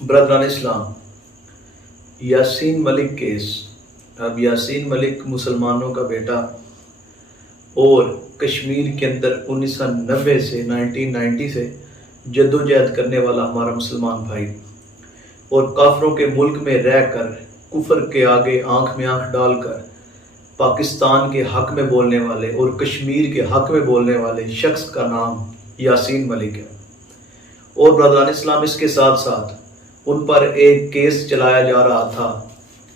Brethren इस्लाम, Yasin Malik case. अब यासीन मलिक मुसलमानों का बेटा और कश्मीर के अंदर 1990 से 1990 से जद्दोजहद करने वाला हमारा मुसलमान भाई, और काफरों के मुल्क में रहकर कुफर के आगे आंख में आंख डालकर पाकिस्तान के हक में बोलने वाले और कश्मीर के हक में बोलने वाले शख्स का नाम यासीन मलिक है। और ब्रदरान इस्लाम, इसके साथ साथ उन पर एक केस चलाया जा रहा था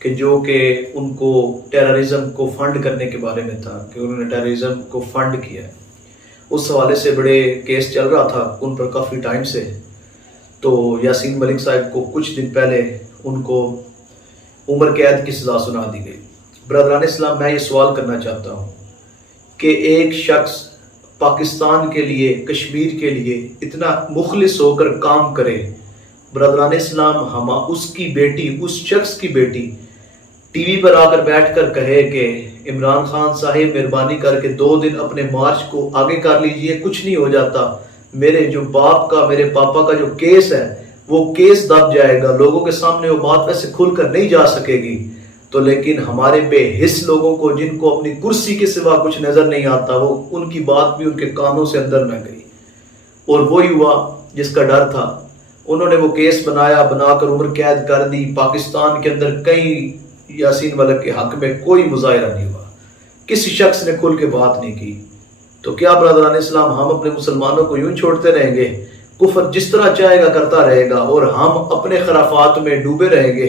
कि जो कि उनको टेररिज्म को फंड करने के बारे में था, कि उन्होंने टेररिज्म को फंड किया है। उस हवाले से बड़े केस चल रहा था उन पर काफ़ी टाइम से। तो यासीन मलिक साहब को कुछ दिन पहले उनको उम्र कैद की सज़ा सुना दी गई। ब्रदरान इस्लाम, मैं ये सवाल करना चाहता हूँ कि एक शख्स पाकिस्तान के लिए, कश्मीर के लिए इतना मुखलिस होकर काम करे, ब्रदरान इस्लाम, हम उसकी बेटी, उस शख्स की बेटी टीवी पर आकर बैठकर कहे कि इमरान खान साहिब मेहरबानी करके 2 दिन अपने मार्च को आगे कर लीजिए, कुछ नहीं हो जाता, मेरे जो बाप का, मेरे पापा का जो केस है वो केस दब जाएगा, लोगों के सामने वो बात वैसे खुलकर नहीं जा सकेगी। तो लेकिन हमारे बेहिस लोगों को, जिनको अपनी कुर्सी के सिवा कुछ नजर नहीं आता, वो उनकी बात भी उनके कानों से अंदर न गई। और वो युवा जिसका डर था, उन्होंने वो केस बनाकर उम्र कैद कर दी। पाकिस्तान के अंदर कई यासीन मलिक के हक में कोई मुजाहिरा नहीं हुआ, किसी शख्स ने खुल के बात नहीं की। तो क्या ब्रदरान इस्लाम, हम अपने मुसलमानों को यूं छोड़ते रहेंगे? कुफर जिस तरह चाहेगा करता रहेगा और हम अपने खराफात में डूबे रहेंगे।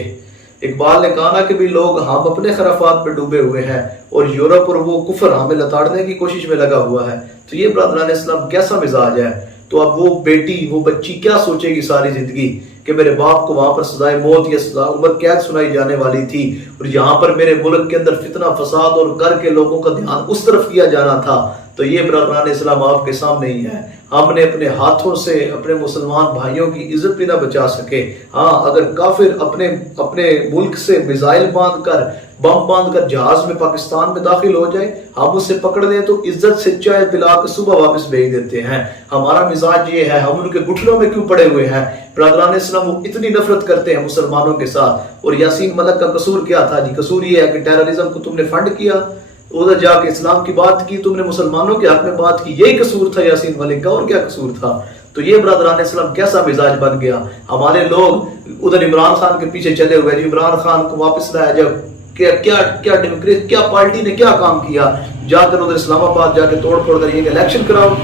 इकबाल ने कहा ना कि भी लोग, हम अपने खराफात में डूबे हुए हैं और यूरोप और वो कुफर हमें लताड़ने की कोशिश में लगा हुआ है। तो ये ब्रदरान इस्लाम कैसा मिजाज है? तो अब वो बेटी, वो बच्ची क्या सोचेगी सारी जिंदगी कि मेरे बाप को वहां पर सजाए मौत या सजा उम्र कैद सुनाई जाने वाली थी, और यहाँ पर मेरे मुल्क के अंदर फितना फसाद और करके लोगों का ध्यान उस तरफ किया जाना था। तो ये ब्रदरान इस्लाम आपके सामने ही है। हमने अपने हाथों से अपने मुसलमान भाइयों की इज्जत भी ना बचा सके। हाँ, अगर काफिर अपने मुल्क से मिसाइल बांधकर, बम बांधकर जहाज में पाकिस्तान में दाखिल हो जाए, हम उसे पकड़ लें तो इज्जत से चाय पिला के सुबह वापस भेज देते हैं। हमारा मिजाज ये है, हम उनके घुटनों में क्यों पड़े हुए हैं? ब्रदरान इस्लाम, वो इतनी नफरत करते हैं मुसलमानों के साथ। और यासीन मलिक का कसूर क्या था जी? कसूर ये है कि टेररिज्म को तुमने फंड किया, उधर जाके इस्लाम की बात की, तुमने मुसलमानों के हक में बात की, यही कसूर था यासीन मलिक का, और क्या कसूर था? तो ये ब्रदरान इस्लाम कैसा मिजाज बन गया? हमारे लोग उधर इमरान खान के पीछे चले हुए, इमरान खान को वापस लाया जाए, क्या डेमोक्रेसी, क्या पार्टी ने क्या काम किया? जाकर उधर इस्लामाबाद जाके तोड़ फोड़ कर ये इलेक्शन कराओ,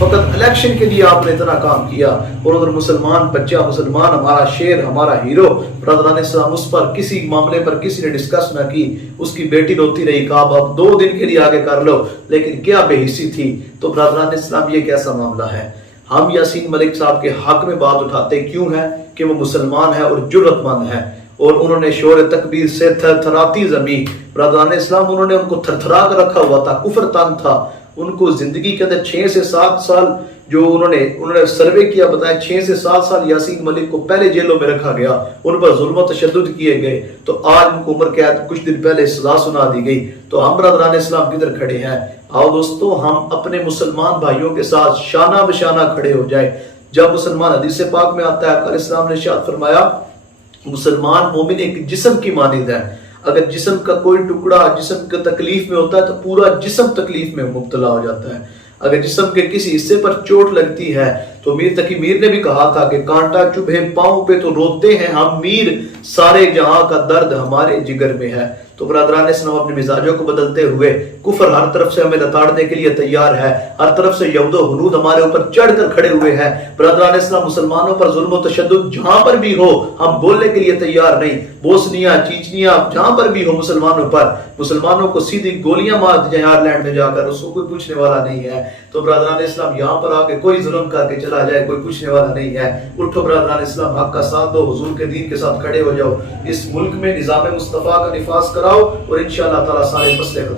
फकत इलेक्शन के लिए आपने इतना काम किया। और उधर मुसलमान बच्चा, मुसलमान हमारा शेर, हमारा हीरो, ब्रदरान इस्लाम, उस पर किसी मामले पर किसी ने डिस्कस ना की। उसकी बेटी रोती रही, कहा अब 2 दिन के लिए आगे कर लो, लेकिन क्या बेहिसी थी। तो ब्रदरान इस्लाम, ये कैसा मामला है? हम यासीन मलिक साहब के हक में बात उठाते क्यों है? कि वो मुसलमान है और जुर्रतमंद है, और उन्होंने शोर तकबीर से थरथराती जमीन, ब्रदरान इस्लाम, उन्होंने उनको थरथरा कर रखा हुआ था। कुफर तंग था उनको जिंदगी के अंदर। 6 से 7 साल जो उन्होंने सर्वे किया, बताया 6 से 7 साल यासीन मलिक को पहले जेलों में रखा गया, उन पर जुल्म तशद्दुद किए गए। तो आज उनको उम्र कैद कुछ दिन पहले सजा सुना दी गई। तो हम ब्रदरान इस्लाम किधर खड़े हैं? आओ दोस्तों, हम अपने मुसलमान भाइयों के साथ शाना बशाना खड़े हो जाए। जब मुसलमान, हदीस पाक में आता है, इस्लाम ने इरशाद फरमाया, मुसलमान मोमिन एक जिस्म की मानिंद है। अगर जिस्म का कोई टुकड़ा जिस्म का तकलीफ में होता है तो पूरा जिस्म तकलीफ में मुब्तला हो जाता है। अगर जिस्म के किसी हिस्से पर चोट लगती है तो मीर तकी मीर ने भी कहा था कि कांटा चुभे पांव पे तो रोते हैं हम मीर, सारे जहां का दर्द हमारे जिगर में है। तो ब्रदरान इस्लाम, अपने मिजाजों को बदलते हुए, कुफर हर तरफ से हमें लताड़ने के लिए तैयार है, हर तरफ से यहूदो हुनूद हमारे ऊपर चढ़कर खड़े हुए हैं। ब्रदरान इस्लाम, मुसलमानों पर जुल्म और तशद्दुद जहां पर भी हो, हम बोलने के लिए तैयार नहीं। बोस्निया, चीचनिया, जहां पर भी हो मुसलमानों पर, मुसलमानों को सीधी गोलियां मार दी जाए आयरलैंड में जाकर, उसको कोई पूछने वाला नहीं है। तो ब्रदरान इस्लाम, यहाँ पर आके कोई जुल्म करके चला जाए, कोई पूछने वाला नहीं है। उठो ब्रदरान इस्लाम, हक का साथ दो, हुजूर के दीन के साथ खड़े हो जाओ, इस मुल्क में निजाम मुस्तफा का निफाज कराओ और इंशाअल्लाह ताला सारे मसले खत्म।